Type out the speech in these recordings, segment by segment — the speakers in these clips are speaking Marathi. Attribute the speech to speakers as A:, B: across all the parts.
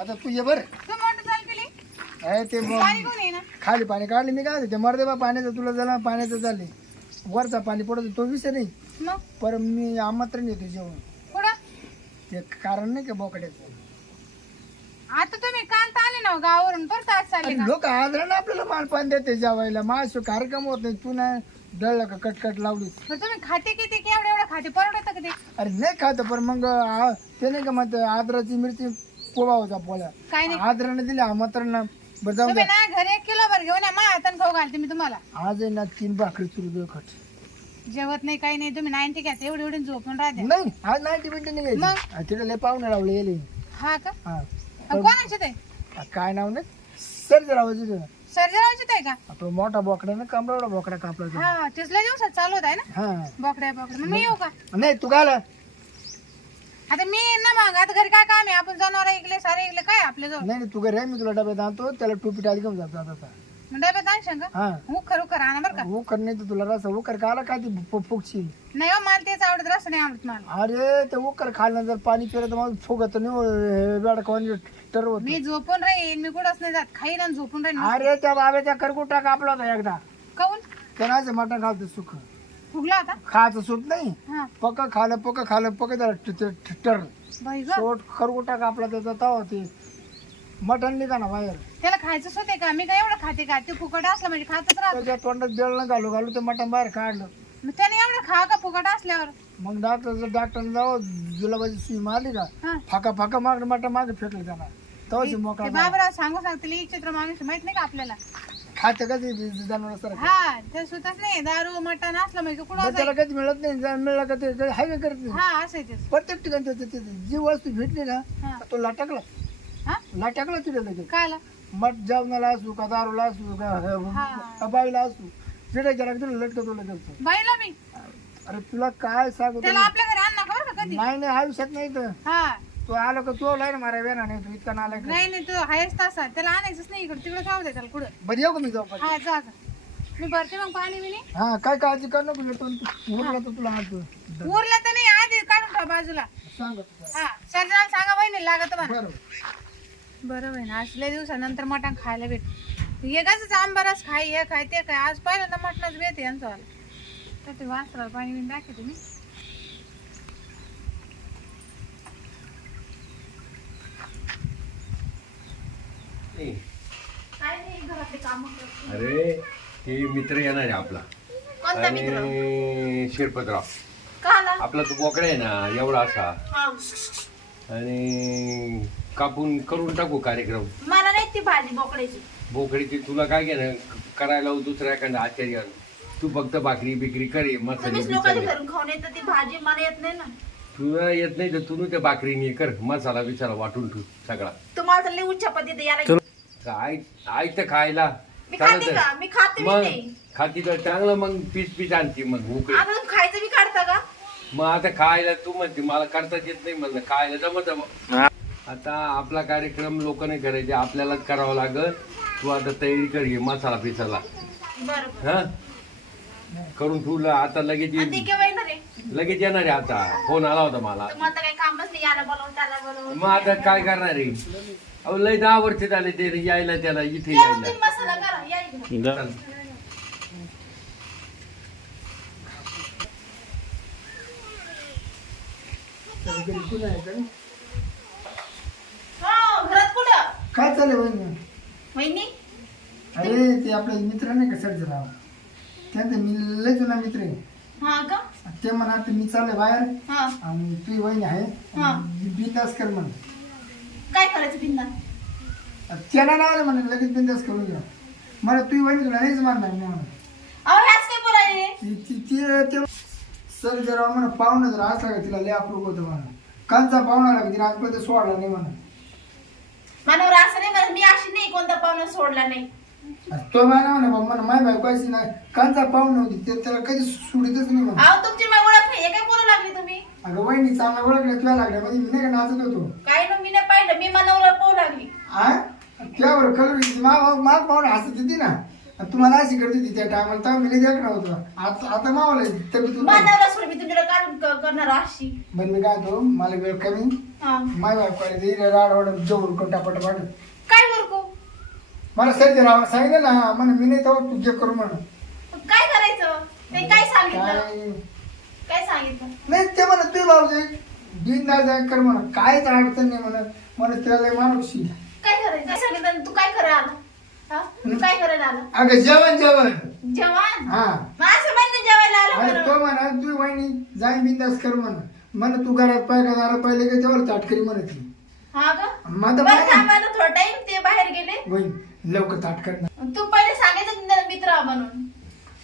A: आता तू ये बर.
B: तू मोटर चालू केली
A: आहे ते मग
B: पाणी कोण आहे ना?
A: खाली पाणी काढले मी काय? ते मरदे बा पाण्याचं तुला झाला पाण्याचं चालले वरचा पाणी पडतो तो विषय नाही.
B: मग?
A: पर मी आमंत्रण येतो जेवण.
B: पुढं
A: ते कारण नाही का बोकड्याचं?
B: आता तुम्ही कांत आले ना हो गावावरून परत आज चालले का?
A: लोक आदरानं आपल्याला मान पाणी देते जेवायला. मास कार्यक्रम होत नाही तू नाही दळलं का कटकट लावली.
B: तुम्ही खाते किती की एवढे एवढं खाते? परवडत का ते?
A: अरे नाही खात पण मग आ- ते नाही का म्हणते आदराची मिरची कोबा होता पोला
B: काय नाही.
A: आदरानं दिले आमंत्रण बरं जाऊ
B: तुम्ही
A: द्या.
B: ना घरी एक किलो भर घेऊन या माझ्या हाताने खाऊ घालते मी तुम्हाला.
A: आज आहे ना तीन भाकरी चुरू दे खट
B: जेवत नाही काही नाही तुम्ही नाईन्टी घ्या एवढी एवढी झोपून राहते.
A: नाही आज नाईन्टी मिनिटं नाही
B: मग?
A: घ्यायची तिकडे लय पाहुणे लावले येले
B: हा का?
A: हा.
B: अन कोणाचे ते?
A: काय नाव नाही? सर जरा आवाज येतो ना.
B: सर्जरावचे ते का?
A: आपला मोठा बोकडा ना कमरावडा बोकडा कापला तो.
B: हा तिसऱ्या दिवसात चालू होत आहे ना?
A: हा.
B: बोकड्या बोकड्या. मग मी येऊ का?
A: नाही तू काय?
B: आता मी येईन ना मग. आता घरी काय काम आहे? आपण जनावर ऐकले सारे ऐकले काय आपल्या जवळ
A: नाही नाही, तू घरी आहे मी तुला डब्यात आणतो. त्याला टोपी टाळी घेऊन जातो आता आता.
B: मग डब्यात आणशाल का
A: हा.
B: उखर उखर आणा बरं का.
A: उकर नाही तर तुला रसा उकर खायला काय ती फु- फुगशील
B: नाही हो मला तेच आवडत रस नाही आवडत मला.
A: अरे ते उकर खायला जर पाणी पिलं तर मग फुगत नाही बेडकवानी ठरवत
B: मी झोपून राहीन मी कुठंच नाही जात. खाईन आणि झोपून राहीन.
A: अरे त्या बाब्याच्या करकुटा कापला होता एकदा.
B: काऊन?
A: त्यानं असं मटण खालतं सुख.
B: फुगला होता
A: खायचं सुट नाही.
B: हा.
A: पक्क खालं पक्क खालं पक्क
B: बाई ग.
A: शेवट खरकुटा कापला त्याचा तवा ते मटण निघा ना बाहेर.
B: त्याला खायचंच होते का? मी काय एवढं खाते का? ते फुकट असलं म्हणजे खातच राहतो.
A: त्याच्या तोंडात बेळ न घालू घालू ते मटण बाहेर काढलं.
B: मग त्याने एवढं खा का फुकट असल्यावर?
A: मग डॉक्टर डॉक्टर जाऊ जुलाबाची सुई मारली का?
B: हा.
A: फाका फाका माग मटण मागे फेकलं त्याला तवाची मोकळा
B: ते बाबराव सांगू सांगते लई चित्र माणूस माहीत नाही का आपल्याला?
A: खाते का ते जनावर
B: हा ते सुतच नाही दारू मटण असलं म्हणजे कुठं
A: मग त्याला कधी मिळत नाही जर मिळलं का ते ते हाय का करत
B: हा असं आहे ते.
A: प्रत्येक ठिकाणी त्याचं ते- ते- जी वस्तू भेटली ना
B: हा.
A: तो लाटकला.
B: हा?
A: लाटकला तिथे लगेच.
B: काय आलं?
A: मठ जेवणाला असू का दारूला असू का
B: हा.
A: बाईला असू तिथे गेला की तिला लटकतो लगेच तो.
B: बाईला मी?
A: अरे तुला काय सांगू
B: त्याला आपल्या घरी आण नका बरं का कधी?
A: नाही नाही आयुष्यात नाही तर
B: हा.
A: तू आलो का तू लाईन मारा वेळा नाही तू इतका नालायक नाही.
B: नाही नाही तू हायच तसा त्याला आणायचंच नाही इकडे तिकडे खाऊ दे त्याला कुठं
A: बरं येऊ का मी जाऊ का?
B: हा जा जा. मी भरते मग पाणी बिणी
A: हा काय काळजी कर नको येतो उरला तर तुला आणतो
B: उरलं तर नाही आधी काढून ठेवा बाजूला
A: सांग तुला.
B: हा सर्जनाला सांगा बहिणी लागत मला
A: बरं
B: बरं बहीण असल्या दिवसानंतर मटण खायला भेट एकाच आंबारस खाय हे खाय ते खाय आज पहिल्यांदा मटणच भेट यांचं वाला. तर ते वासराला पाणी बिणी दाखवते मी काय नाही घरातले काम
C: अरे ते मित्र येणार आहे आपला.
B: कोणता मित्र?
C: आणि शिरपतराव.
B: का आला
C: आपला तो बोकडा आहे ना एवढा असा. आणि कापून करून टाकू कार्यक्रम.
B: मला नाही ती भाजी बोकड्याची.
C: बोकडीची तुला काय घेणं करायला लावू दुसऱ्या एखाद्या आचार्य तू फक्त भाकरी बिकरी करे मसाले बिसाले
D: घरून खाऊन येतं ती भाजी मला येत नाही ना.
C: तुला येत नाही तर तू त्या भाकरीने कर. मसाला बिसाला वाटून ठेव सगळा.
D: तुम्हाला तर लई उच्च पद्धती याला
C: काय आई तर खायला.
D: मी खाते
C: चालत
D: का? मी खाते मी
C: मग
D: नाही.
C: खाती तर चांगलं मग पीस पीस आणते मग उकळी
D: खायचं बी काढता का?
C: मग आता खायला तू म्हणते मला करताच येत नाही म्हणलं. खायला जमत आता आपला कार्यक्रम लोक नाही करायचे आपल्यालाच करावा लागल. तू आता तयारी कर घे मसाला पिसाला
D: बरं
C: हा? करून ठेवलं. आता लगेच
D: आणि ते
C: येईल
D: केव्हा येणार आहे?
C: लगेच येणार आहे आता. फोन आला होता मला.
D: तुम्हाला तर काही कामच नाही याला बोलवून त्याला बोलवून.
C: मग आता काय करणार आहे? अहो लय दहा वर्ष झाले ते यायला त्याला इथे यायला.
D: तुम्ही मसाला करा या इकडं.
C: चल.
A: त्याच्या घरी कुणी आहे का?
D: हो घरात कुठं?
A: काय चाललंय बहिणी
D: वहिनी?
A: अरे ते आपले मित्र नाही का सर्जराव त्यांचा मी लय जुना मित्र आहे.
D: हा का?
A: ते म्हणा आता मी चालले बाहेर.
D: हा.
A: आणि तुझी वहिनी आहे.
D: हा.
A: बिंदास कर म्हण
D: काय करायचं बिंदा
A: त्याला लावलं म्हणे लगेच बिंदास करून घ्या. मला तुझी वहिनी तुला नाहीच मारणार मी म्हणून.
D: अहो ह्याच काय बोलायले
A: ती- सर जरा म्हणा पाहुणा जर असला का तिला लय अप्रूप होतं म्हणा कांचा पाहुणा लागला तिने आजपर्यंत सोडला नाही म्हणा
D: मनावर असं नाही म्हणत मी अशी नाही कोणता पाहुणा सोडला नाही.
A: तो म्हणा म्हणा बाबा म्हणा माय बायको अशी नाही. कांचा पाहुणा होती ते त्याला कधी सोडितच नाही म्हणा
D: अहो तुमची मला ओळख नाही हे काय बोलू लागली तुम्ही?
A: अगं वहिनी चांगला ओळखलं तुला लागल्या मध्ये मी नाही का नाचत होतो?
D: काय ना मी नाही पाहिलं मी मनावर पाहू लागली.
A: आ? त्यावर कलर माग पाहुणे हसत होती ना. आणि तुम्हाला अशी करते ती त्या टायमाला. तेव्हा मी देखणं होतं. आता आता मावलं तब्येत
D: मानवरा सोड मी तुमच्याकडे काढून क- करणार अशी.
A: बरं मी काय तो मला वेळ कमी.
D: हा.
A: माय बायको राड वाढ जेवण कोणता पटापट
D: काय बरं
A: मला सध्या राहा सांगितलं ना म्हणा मी नाही तेव्हा तू जे करू म्हणा
D: काय करायचं? ते काय सांगितलं?
A: काय?
D: काय सांगितलं?
A: नाही ते म्हणा तू भाऊ दिन ना जाय कर म्हणा काहीच अडचण नाही म्हणा मला त्याला माणूस
D: काय करायचं? काय सांगितलं आणि तू काय करायला आला? तू काय करायला आला?
A: अगं जेवण जेवण.
D: जेवण?
A: हा.
D: मग असं म्हणते जेवायला आलं
A: अरे
D: बरं.
A: तो म्हणा तू वहिनी जाय बिंदास कर म्हणा. म्हणा तू घरात पाय का दारात पाहिले का तेव्हा ताटकरी म्हणत ती.
D: हा का?
A: माझं
D: बरं
A: काय
D: थांबा आता थोडा टाइम ते बाहेर गेले.
A: वहिनी लवकर ताटकर ना.
D: तू पहिले सांगायचं जरा मित्र हा म्हणून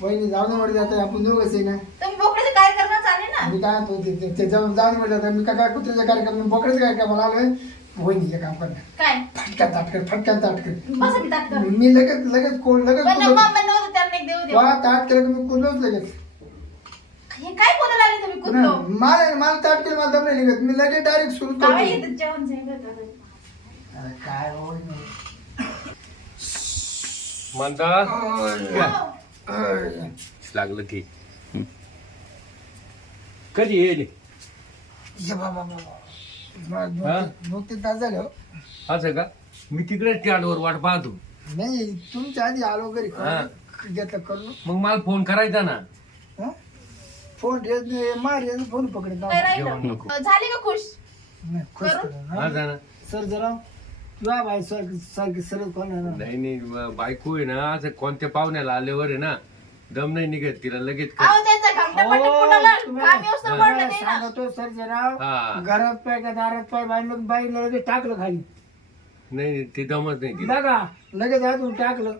A: वहिनी जाऊ दे म्हणते आता आपण दोघंच आहे ना.
D: तुम्ही बोकड्याचे कार्यक्रम चालले ना?
A: मी काय म्हणतो ते- ते- ते जाऊन जाऊन मी काय काय कुत्र्याचा कार्यक्रम बोकडेच कार्यक्रमाला आलोय. वहिनी हे काम करणार.
D: काय?
A: फटक्यात ताटकर फटक्यात
D: बस मी ताट कर
A: मी लगेच लगेच कोण लगेच
D: पण
A: कुदलो.
D: मम्मा नव्हतं त्यांना एक देऊ दे.
A: वा ताट केलं की मी कुदलोच लगेच?
D: हे काय बोलायला लागले तुम्ही कुठलो?
A: मला मला ताट केलं मला दम नाही निघत. मी लगेच डायरेक्ट सुरू
D: काय
A: करतो.
D: येतं जेवण सांगितलं
A: अरे काय होय
C: म्हणता
A: अय.
C: लागलं की. कधी येईल?
A: ये बाबा बाबा.
C: हा?
A: तीन तास झाले हो.
C: असं का मी तिकडे स्टँडवर वाट पाहतो
A: नाही तुमच्या आधी आलो घरी
C: हा.
A: घेतलं करून
C: मग मला फोन करायचा ना
A: हं? फोन येत नाही, मार नाही, फोन पकडत
D: काय
A: नाही.
C: जेवण
D: राहिलं
C: नको.
D: अं, झाली का खुश
A: नाही, खुश
D: करू?
A: करून, हा?
C: ना
A: सर जरा तुला बाई सारखी सारखी सरळ कोण आहे ना
C: नाही नाही ब- बायको आहे ना असं कोणत्या पाहुण्याला आल्यावर आहे ना दम नाही निघत तिला लगेच कर.
D: अहो तर पडलं
A: तुम्हाला
D: नाही ना?
A: सांगतो सर जराव
C: हा.
A: घरात पाय का दारात पाय बाईला लगेच टाकलं खाली.
C: नाही नाही, ते दमत नाही तिला.
A: बघा लगेच अजून टाकलं.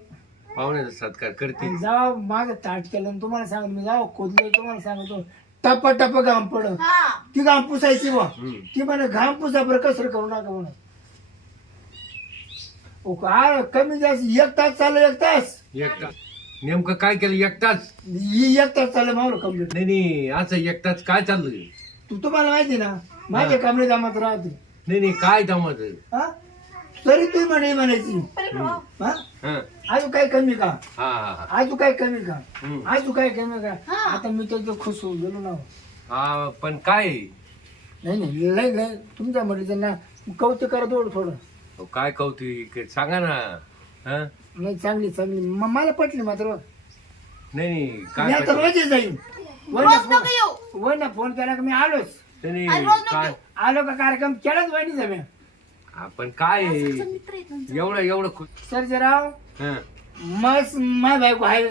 C: पाहुण्याचा सत्कार करते
A: आणि जाव माझं ताट केलं आणि तुम्हाला सांगतो मी जाव खोदलं तुम्हाला सांगतो. टप्पा टप्पा घाम पड
D: हा.
A: ती घाम पुसायची बा
C: हम्म.
A: ती म्हणे घाम पुसा बरं कसर करू नका म्हणून ओ काय कमी जास्त एक तास चाललं एक तास.
C: एकटा नेमकं काय केलं? एकटाच?
A: ही एक तास चाललं मावलं कंप्लीट
C: नाही नाही असं एकटाच काय चाललंय?
A: तू तुम्हाला माहिती ना माझ्या कमरे जमात राहते.
C: नाही नाही काय दमत
A: हा? तरी तू म्हणे म्हणायची. हा?
C: हा.
A: अजून काय कमी का?
C: हा हा
A: अजून काय कमी का?
C: हम्म.
A: अजून काय कमी का?
D: हा.
A: आता मी त्याचं खुश होऊन गेलो ना.
C: हा पण काय?
A: नाही नाही लय लय. तुमच्या म्हणते ना कौतुक करा थोडं थोडं.
C: अहो, काय कौतुक? सांगा ना. हा
A: नाही चांगली चांगली म- मला पटली मात्र
C: नाही नाही
A: मी
C: काय
A: आता? रोजच जाईन
D: रोज नको येऊ
A: वहिना फोन केला का मी आलोच
C: नाही नाही,
D: रोज
C: काय.
A: आलो का कार्यक्रम केलाच वहिनी जाम्या
C: आपण काय आहे?
D: मित्र.
C: एवढं एवढं खुश
A: सरजेराव
C: हा.
A: मस्त माय बायको आहे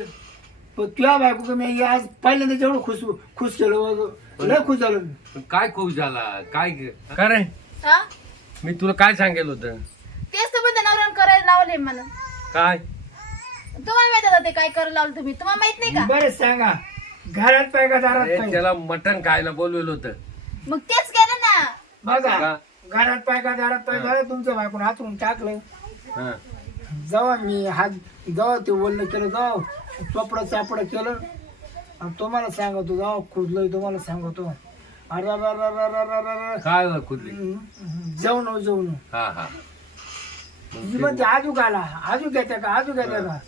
A: पण तुझ्या बायको का मी आज पहिल्यांदा जेवढं खुश खुश केलं लय खुश झालो मी.
C: पण काय खुश झाला काय काय रे
D: हा?
C: मी तुला काय सांगेल होतं
D: तेच तर म्हणते नवऱ्यानं करायला लावले म्हणून.
C: काय?
D: तुम्हाला माहीत होतं ते काय करायला लावलं तुम्ही? तुम्हाला माहीत नाही का?
A: बरं सांगा. घरात पाय
C: त्याला मटण खायला बोलवलं होतं.
D: मग तेच केलं ना.
A: बघा घरात पायका दारात पाय? झालं तुमचं बायको हातून टाकलं. जाऊ मी हात जाऊ ते बोलणं केलं जाऊ चपड चापडं केलं तुम्हाला सांगतो जेव्हा खुदलोय तुम्हाला सांगतो. अरे
C: काय खुदली? जाऊ
A: न जाऊ न
C: हा हा.
A: जी म्हणते आजू घाला आजू घेते का आजू घेते का.
C: नाही,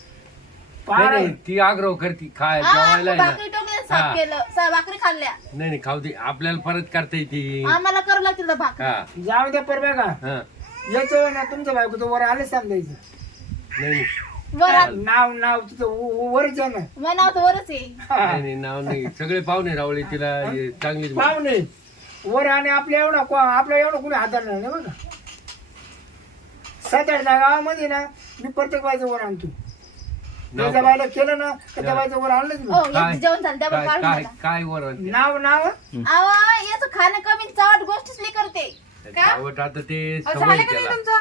A: पार
C: नाही ती आग्रह करती खाय
D: हा,
C: जेवायला आहे
D: भाकरी
C: ना हा.
D: साफ केलं सा- भाकरी खाल्ल्या.
C: नाही नाही खाऊ दे आपल्याला परत करता येते.
D: आम्हाला करावं लागतील त्या भाकरी.
C: हा.
A: जाऊ द्या पर बघा.
C: हा.
A: याच्या ना तुमच्या बायकोचं वर आले सांगायचं.
C: नाही नाही.
D: वर
A: नाव नाव तिचं व- व- वरच आहे ना.
D: मग नाव तर वरच आहे.
C: नाही नाही नाव नाही. सगळे पाहुणे रावळे तिला हे चांगलीच.
A: पाहुणे. वर आणि आपल्या एवढा को- आपल्या एवढं कुणी हाताळ नाही बघा. सात आठ गावामध्ये ना मी प्रत्येक बायचं वर आणतो. बायला केलं ना तर त्या बायचं वर आणलंच मी.
D: हो
C: काय?
D: जेवण झालं त्यावर
C: काय
D: काढून
C: काय
D: टाका.
C: काय वरण ते?
A: नाव नाव?
D: अहो याचं खाणं कमी चावट गोष्टीच मी करते. का?
C: आवट आता ते
B: अहो,
C: सवय
B: झालं का नाही
C: त्याला
B: तुमचं?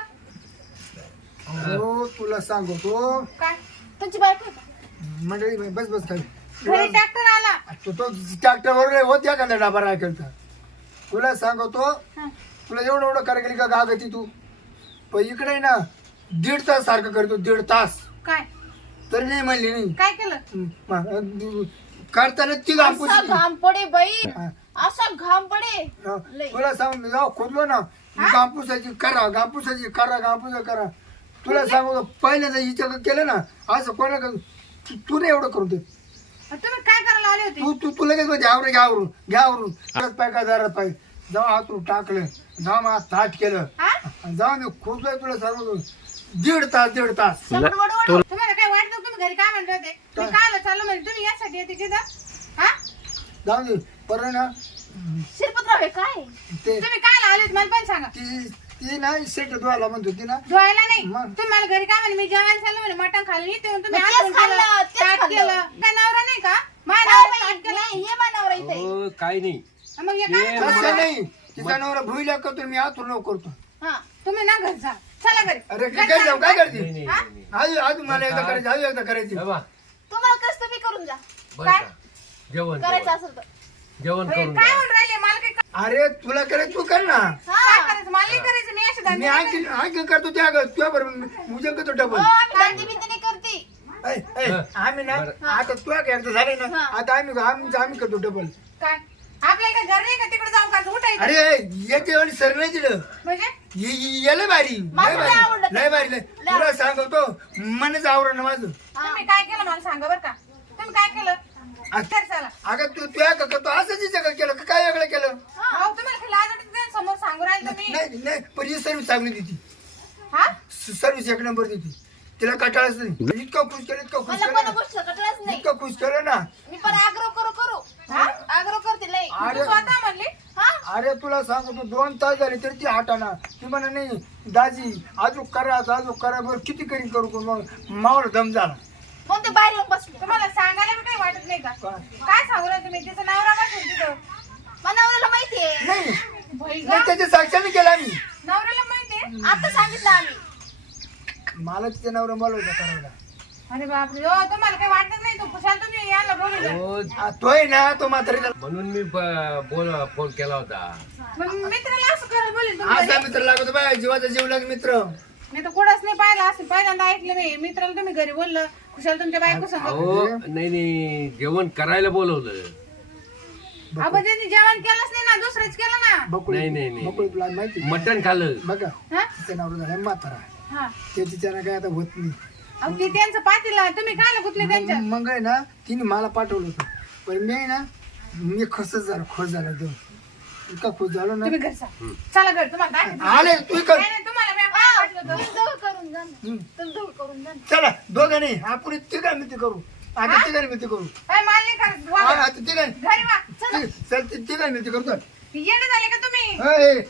A: हो तुला सांगतो.
B: काय?
D: तुमची बायको आहे का?
A: मंडळी बाई, बस बस खाली.
B: ट्रॅक्टर आला.
A: तो तो ट्रॅक्टरवर होत या का डाबा तुला सांगतो
D: हा.
A: तुला एवढं एवढं करायला गेली का गागती तू? पण इकडे आहे ना दीड तास सारखं करतो दीड तास.
B: काय?
A: तरी नाही म्हणली नाही.
B: काय केलं?
A: म- करताना ती गापूस
D: असा घाम पडे बाई.
A: हा.
D: असा घाम पडे. लय.
A: तुला सांग जाऊ खोदलो ना. गापूसाची करा गापूसाची करा गापूस करा. तुला सांगतो पहिल्यांदा हिच्या केलं ना असं कोणा तू- नाही एवढं करू दे
B: तुम्ही काय करायला आले होते?
A: तू तू तू लगेच म्हणजे आवरून घ्यावरून घ्यावरून परत पाय का जरा पाय. जाऊ हातून टाकलं. जाऊ मग ताट केलं.
B: हा?
A: जाऊ मी खूप वेळ तुला सांगतो. दीड तास दीड तास.
B: तुम्हाला काय वाटतं तुम्ही घरी काय म्हणले होते? मी काय? चालू म्हणजे तुम्ही यासाठी येते तिथं? हा?
A: जाऊ दे. परत ना.
D: शिरपतराव हे काय?
A: ते
B: तुम्ही काय आले मला पण सांगा.
A: ती ती ना सेट धुवायला म्हणत होती ना.
B: धुवायला नाही.
A: मग?
B: तुम्ही मला घरी काय म्हणे? मी जेवण झालं म्हणे मटण खाल्लं इथे येऊन तुम्ही
D: मग तेच
B: आतून केलं,
D: खाल्लं, तेच
B: ताट
D: खाल्लं.
B: केलं. काय नवरा नाही का? माझ्या नवऱ्याने ताट केलं.
D: नाही हे मानावर इथे.
C: हो काही नाही.
B: मग हे काय म्हणतो?
A: तसं नाही. तिचा नवरा भुईला करतो मी आतून नको करतो.
D: हा
B: तुम्ही ना घर जा. चला घरी.
A: अरे
B: घरी
A: काय जाऊ? काय
C: नाही,
A: करते?
C: नाही,
B: हा?
C: नाही,
A: आज आज मला एकदा करायची आज एकदा करायची.
C: बा,
D: तुम्हाला कसं तुम्ही करून जा.
C: बरं का? जेवण
D: करायचं
C: जेवण.
D: असेल तर.
C: जेवण
B: अरे,
C: करून
B: काय
C: घ्या.
B: म्हणून राहिले? मला काय
A: अरे तुला करायचं तू कर ना.
B: काय करायचं? मला नाही करायचं. मी अशी
A: मी
B: धंदे
A: आणखी आणखी करतो त्या तुझ्या बरोबर मुझे करतो डबल
D: हो, आम्ही दांडी बिंदी नाही करते.
A: ऐ, ऐ, आम्ही ना
C: बरं.
A: आता तुला काय एकदा झाले ना.
D: हा.
A: आता आम्ही आम्ही आम्ही करतो डबल
B: काय? आपल्या इकडे घर नाही का? तिकडे जाऊ का उठायचं
A: अरे याच्या वेळी सर नाही दिलं
B: म्हणजे?
A: ये- ये- याला भारी
D: मला
A: लय
D: लय
A: भारी
D: आवडलं ते.
A: लय भारी लय. तुला सांगतो मनच आवडलं माझं.
B: तुम्ही काय केलं मला सांगा बरं का? तुम्ही काय केलं? तर चला
A: अगं तू तुया का तू असंच केलं का? काय वेगळं केलं?
B: अहो तुम्हाला काही लाज वाटत नाही? समोर सांगू राहिले तुम्ही
A: नाही नाही पण ही सर्विस चांगली देती.
B: हा?
A: सर्विस एक नंबर देती. तिला कटाळच नाही. इतकं खुश केलं इतकं खुश
D: मला
A: केलं ना.
D: गोष्ट नाही.
A: इतकं खुश केलं ना.
D: मी पण आग्रह करू करू? आग्रह करते
B: तू
A: अरे
B: स्वतः म्हणली?
D: हा?
A: अरे तुला सांगतो दोन तास झाले तरी ती हाटाना. ती म्हणा नाही दाजी अजून करा अजून करा बरं किती करी करू करू. मग मावर दम झाला.
D: मग ते बाहेर येऊन बसले.
B: तुम्हाला सांगायला पण काही वाटत नाही का?
A: काय?
B: काय सांगू राहिले तुम्ही? तिचं नवरा बसून तिथं.
D: नवऱ्याला माहितीये
A: नाही. नाही त्याच्या साक्षाने केला आम्ही.
B: नवऱ्याला माहितीये
D: आता सांगितलं आम्ही.
A: मला तिच्या नवरा मला होता करायला.
B: अरे बापरे. हो तुम्हाला काही वाटत नाही. तू कुशाल तुम्ही. यायला बोलू
C: हो,
A: आ, तोय ना तो म्हातारीला
C: म्हणून मी प- बोल फोन केला होता.
B: मग मित्राला असं बोलेल
A: मित्र लागतो बाय जीवाचा जीव लाग मित्र.
B: मी तर कुठंच नाही पाहिलं असं पहिल्यांदा ऐकलं मी मित्राला तुम्ही घरी बोललं कुशाल तुमच्या बायको सांग
C: अहो नाही नाही जेवण करायला बोलवलं.
B: अबा त्यांनी जेवण केलंच नाही ना दुसरंच केलं ना.
A: बकुळी
C: नाही, नाही, नाही.
A: बकुळी तुला माहिती
C: मटण खाल्लं.
A: बघा
B: हा?
A: तिचा नवरा झाला म्हातारा
B: हा.
A: ते तिच्यानं काय आता होत नाही.
B: अहो ती त्यांचं पातीला तुम्ही काय गुतले त्यांच्या.
A: मग मग आहे ना तिने मला पाठवलं होतं. पण मी आहे ना मी खुशच झालो खुश झाला तो इतका खुश झालो ना.
B: तुम्ही घर जा. चला घर तुम्हाला दाखवते.
A: आले तू कर
B: नाही, नाही, तुम्हाला मी काय वाटलं होतं?
D: तुम्ही दोघं करून जा ना. तुम्ही दोघं करून जा ना.
A: चला दोघं नाही आपण तिघां मिळते करू. आता तिघां मिळते करू.
B: अय, मला नाही. वा,
A: हा,
B: वा.
A: आता तिघां
B: घरी वा. चला.
A: चल तिघां मिळते करतो
B: येणे झाले का तुम्ही?
A: अय,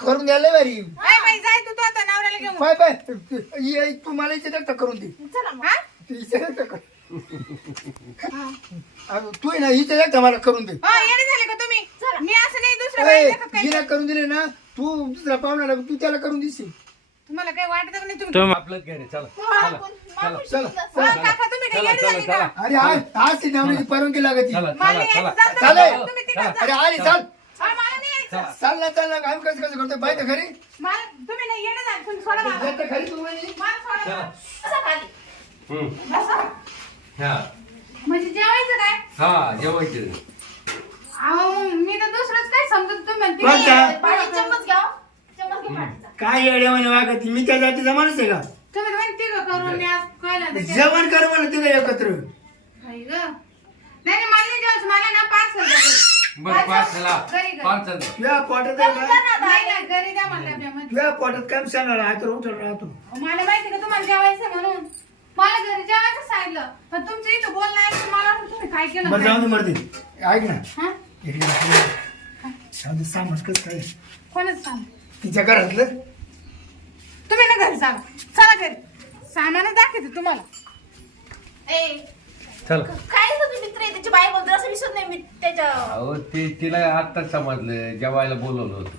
A: करून द्यायला भारी.
B: अय, बाई जाय तू तो आता नवऱ्याला घेऊन.
A: पाय पाय ये, तू मला इथे एकटा करून दे.
D: चला मग.
B: हा?
A: तू इथे कर. अगं, तू आहे ना इथे एकटा मला करून दे.
B: हो, येणे झाले का तुम्ही? मी असं नाही दुसरं
A: अय,
B: बाई देखत काही.
A: हिला करून दिले ना तू दुसरा पाहुण्याला तू त्याला करून देशील.
B: तुम्हाला काही वाटत का नाही तुम्ही.
C: आपलं घरी चला.
A: चला.
B: हो, काका तुम्ही काही
C: चला
B: येणे
C: चला
B: झाले का?
C: चला.
A: अरे आज आज ती नवरीची परवानगी लागत
C: चला
B: मला
A: चालेल.
B: तुम्ही, तुम्ही तिकडे जा.
A: अरे आली चाल.
B: हा, मला नाही यायचं.
A: चाल ना चाल ना आम्ही कसं कसं करतो बाय घरी
B: मला तुम्ही नाही येणे झाले तुम्ही सोडा मला.
A: येतं घरी तू म्हणे.
B: मला सोडा
C: चला.
B: मला.
D: बसा खाली.
C: हम्म.
B: बसा.
C: हा
B: म्हणजे जेवायचं काय
C: हा जेवायचं
B: अहो मी तर दुसरंच काय समजत तुम्ही म्हणते? मी-
D: पाणी चम्मच घ्या हो. चम्मच घे पाणीचा.
A: काय येड्या म्हणे वागत मी त्या जातीचा माणूस आहे का
B: तुम्ही तर म्हणते का करून.
A: जेवण कर म्हणा तिला एकत्र
B: गं. नाही नाही, मला नाही जेवायचं मला ना पार्सल
C: बरं पार्सला
B: घरी घरी.
C: पार्सल
A: तुझ्या पोटात आहे ना?
B: नाही नाही घरी द्या मला डब्यामध्ये
A: तुझ्या पोटात काय सांगणार राहतो
B: अहो, मला माहिती का तुम्हाला जेवायचं म्हणून. मला घरी जेवायचं सांगितलं. पण तुमचं इथं बोलणं ऐकून मला वाटलं तुम्ही काय केलं
A: बरं जाऊन
B: काय.
A: दे मरते ऐक ना.
B: हा?
A: इकडे सामान कसं काय?
B: कोणच सांग
A: तिच्या घरातलं?
B: तुम्ही ना घरी चला चला घरी. सामान दाखवते तुम्हाला.
D: ए,
C: चला.
D: काय तुझे मित्र आहे? त्याची बाई बोलतो असं विसरत नाही मी त्याच्या
C: अहो ते तिला आत्ताच समजलं जेवायला बोलवलं होतं.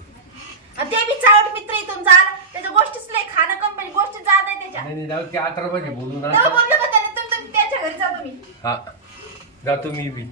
D: आणि ते बी चावट मित्र आहे तुमचा आला. त्याच्या गोष्टीच लय खाणं कंपनी गोष्टी जात आहे त्याच्या.
C: नाही नाही जाऊ ते अठरा पाहिजे बोलून
D: तेव्हा
C: आता
D: बोललो का त्याने तुम्ही तुम्ही त्याच्या घरी जा तुम्ही.
C: हा जातो मी बी.